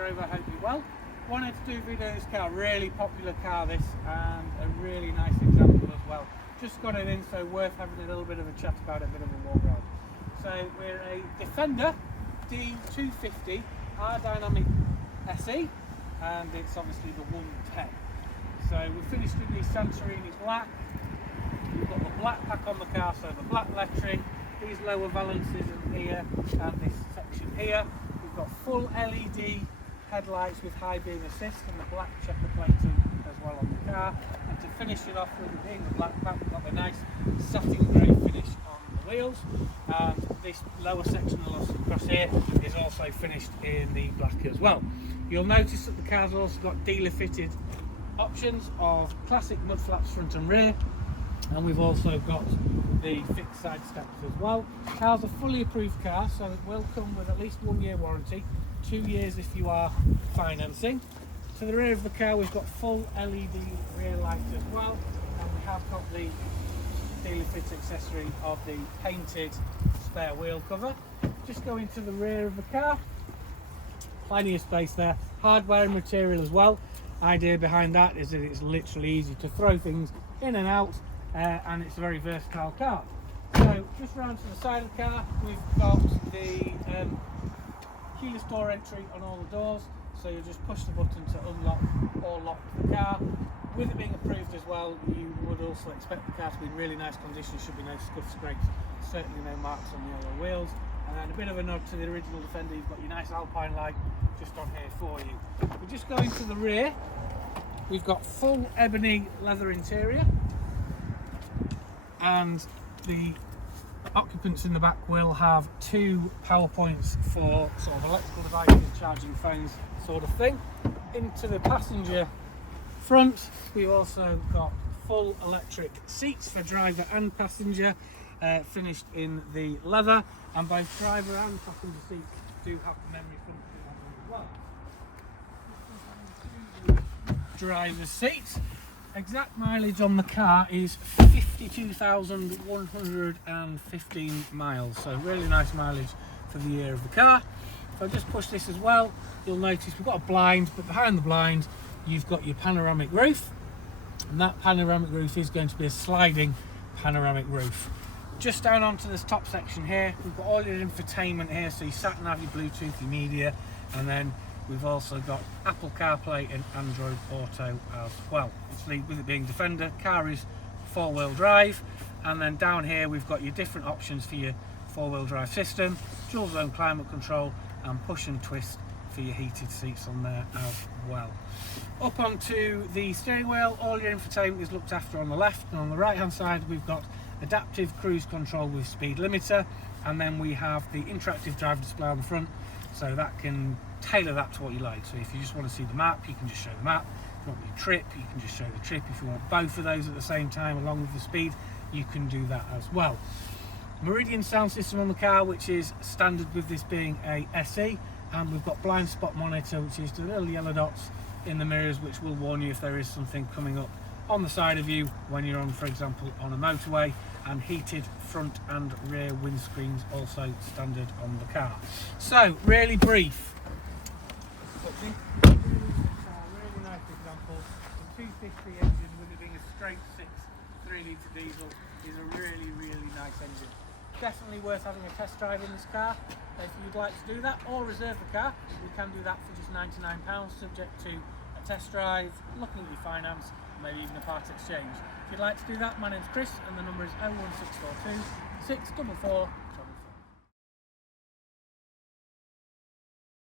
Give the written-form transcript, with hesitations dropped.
Rover, I hope you're well. Wanted to do a video of this car, really popular car this, and a really nice example as well. Just got it in, so worth having a little bit of a chat about it, a bit of a walk around. So we're a Defender D250 X-Dynamic SE, and it's obviously the 110. So we're finished in the Santorini Black. We've got the black pack on the car, so the black lettering, these lower valances in here, and this section here. We've got full LED headlights with high beam assist and the black checker plating as well on the car. And to finish it off with it being the black pack, we've got the nice satin grey finish on the wheels. And this lower section across here is also finished in the black as well. You'll notice that the car's also got dealer fitted options of classic mud flaps front and rear, and we've also got the fixed side steps as well. Car's a fully approved car, so it will come with at least 1 year warranty, 2 years if you are financing. To the rear of the car we've got full LED rear lights as well, and we have got the dealer fit accessory of the painted spare wheel cover. Just going to the rear of the car, plenty of space there, hardware and material as well. Idea behind that is that it's literally easy to throw things in and out, and it's a very versatile car. So just round to the side of the car, we've got the keyless door entry on all the doors, so you just push the button to unlock or lock the car. With it being approved as well, you would also expect the car to be in really nice condition. Should be no scuff scrapes, certainly no marks on the yellow wheels. And then a bit of a nod to the original Defender, you've got your nice Alpine light just on here for you. We're just going to the rear, we've got full ebony leather interior, and the occupants in the back will have 2 power points for sort of electrical devices, charging phones sort of thing. Into the passenger front we've also got full electric seats for driver and passenger, finished in the leather, and both driver and passenger seats do have the memory function as well. Driver's seat, exact mileage on the car is 52,115 miles, so really nice mileage for the year of the car. If I just push this as well, you'll notice we've got a blind, but behind the blind you've got your panoramic roof, and that panoramic roof is going to be a sliding panoramic roof. Just down onto this top section here, we've got all your infotainment here, so your sat nav, your Bluetooth, your media, and then we've also got Apple CarPlay and Android Auto as well. Obviously, with it being Defender, car is 4-wheel drive, and then down here we've got your different options for your 4-wheel drive system, dual zone climate control, and push and twist for your heated seats on there as well. Up onto the steering wheel, all your infotainment is looked after on the left, and on the right hand side we've got adaptive cruise control with speed limiter, and then we have the interactive driver display on the front, so that can tailor that to what you like. So if you just want to see the map, you can just show the map. If you want your trip, you can just show the trip. If you want both of those at the same time along with the speed, you can do that as well. Meridian Sound system on the car, which is standard with this being a SE, and we've got blind spot monitor, which is the little yellow dots in the mirrors which will warn you if there is something coming up on the side of you when you're on, for example, on a motorway, and heated front and rear windscreens also standard on the car. So really brief, but really nice example. The 250 engine, with it being a straight 6 3-litre diesel, is a really nice engine. Definitely worth having a test drive in this car. If you'd like to do that or reserve the car, we can do that for just £99, subject to a test drive, looking at your finance, maybe even a part exchange. If you'd like to do that, my name's Chris, and the number is 01642 644